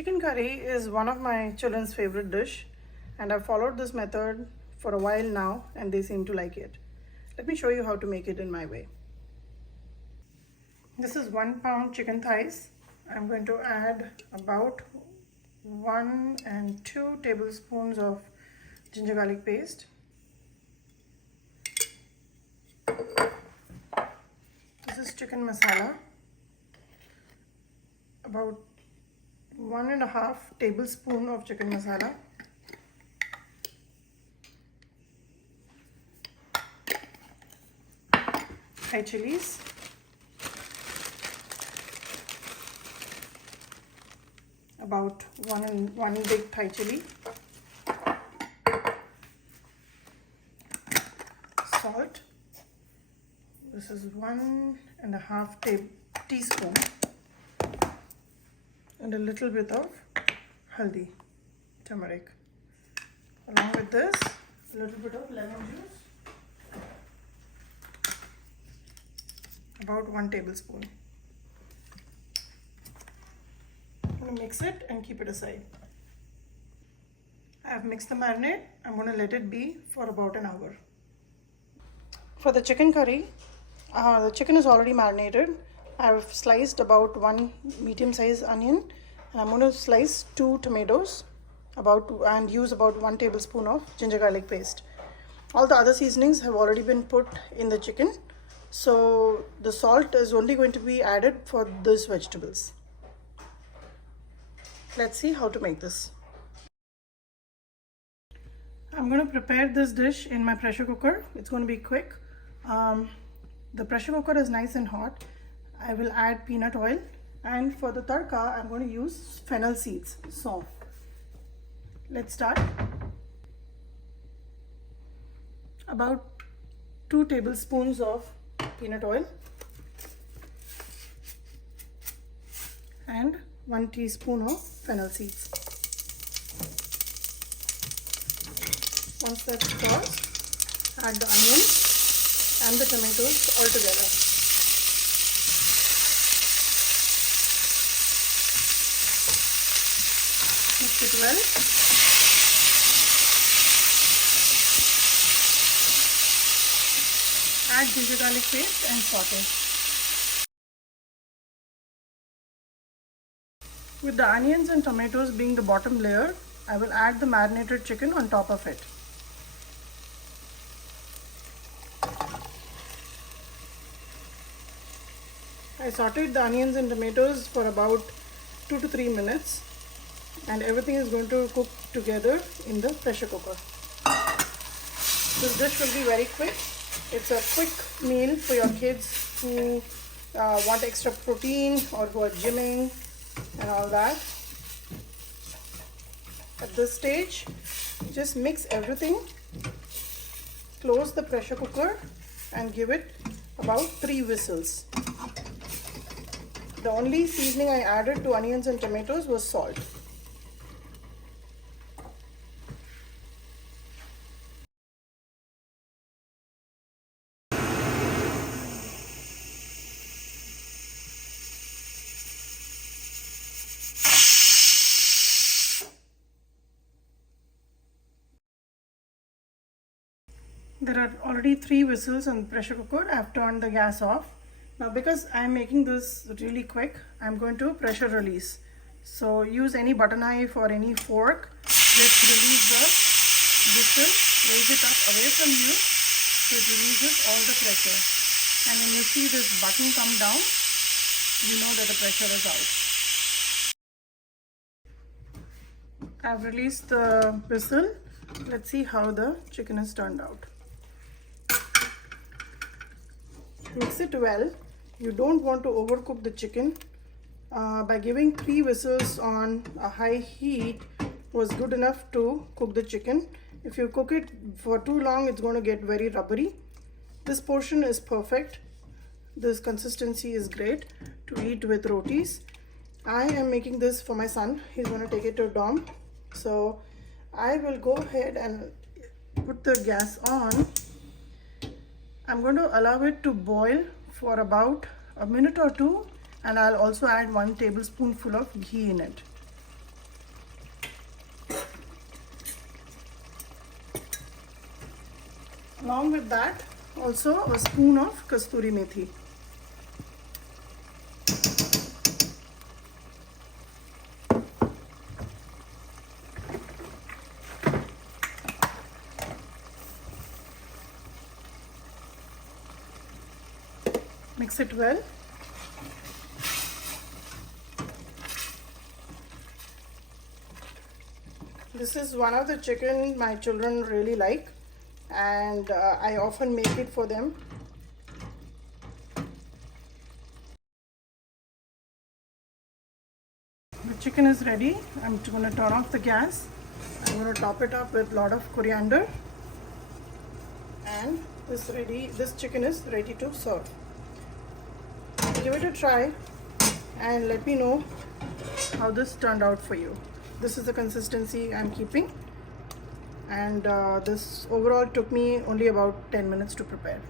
Chicken curry is one of my children's favorite dish, and I've followed this method for a while now and they seem to like it. Let me show you how to make it in my way. This is 1 pound chicken thighs. I'm going to add about 1 and 2 tablespoons of ginger garlic paste. This is chicken masala, about 1.5 tablespoon of chicken masala. Thai chilies. About one big Thai chili. Salt. This is 1.5 teaspoon. And a little bit of haldi, turmeric. Along with this, a little bit of lemon juice, about 1 tablespoon. I'm going to mix it and keep it aside. I have mixed the marinade. I'm going to let it be for about an hour. For the chicken curry, the chicken is already marinated. I've sliced about 1 medium-sized onion, and I'm going to slice 2 tomatoes and use about 1 tablespoon of ginger garlic paste. All the other seasonings have already been put in the chicken, so the salt is only going to be added for these vegetables. Let's see how to make this. I'm going to prepare this dish in my pressure cooker. It's going to be quick. The pressure cooker is nice and hot. I will add peanut oil, and for the tadka I'm going to use fennel seeds, saunf. Let's start. About 2 tablespoons of peanut oil and 1 teaspoon of fennel seeds. Once that's tossed, add the onion and the tomatoes all together. Mix it well. Add ginger garlic paste and saute. With the onions and tomatoes being the bottom layer, I will add the marinated chicken on top of it. I sauteed the onions and tomatoes for about 2 to 3 minutes, and everything is going to cook together in the pressure cooker. This dish will be very quick. It's a quick meal for your kids who want extra protein or who are gymming and all that. At this stage, just mix everything, close the pressure cooker and give it about 3 whistles. The only seasoning I added to onions and tomatoes was salt. There are already 3 whistles on the pressure cooker. I've turned the gas off. Now, because I'm making this really quick, I'm going to pressure release. So use any butter knife or any fork. Just release the whistle, raise it up away from you so it releases all the pressure. And when you see this button come down, you know that the pressure is out. I've released the whistle. Let's see how the chicken has turned out. Mix it well. You don't want to overcook the chicken. By giving 3 whistles on a high heat was good enough to cook the chicken. If you cook it for too long, it's going to get very rubbery. This portion is perfect. This consistency is great to eat with rotis. I am making this for my son. He's going to take it to dorm. So I will go ahead and put the gas on. I'm going to allow it to boil for about a minute or two, and I'll also add 1 tablespoonful of ghee in it. Along with that, also a spoon of kasturi methi. Mix it well. This is one of the chicken my children really like, and I often make it for them. The chicken is ready. I'm going to turn off the gas. I'm going to top it up with a lot of coriander, and this chicken is ready to serve. Give it a try and let me know how this turned out for you. This is the consistency I'm keeping, and this overall took me only about 10 minutes to prepare.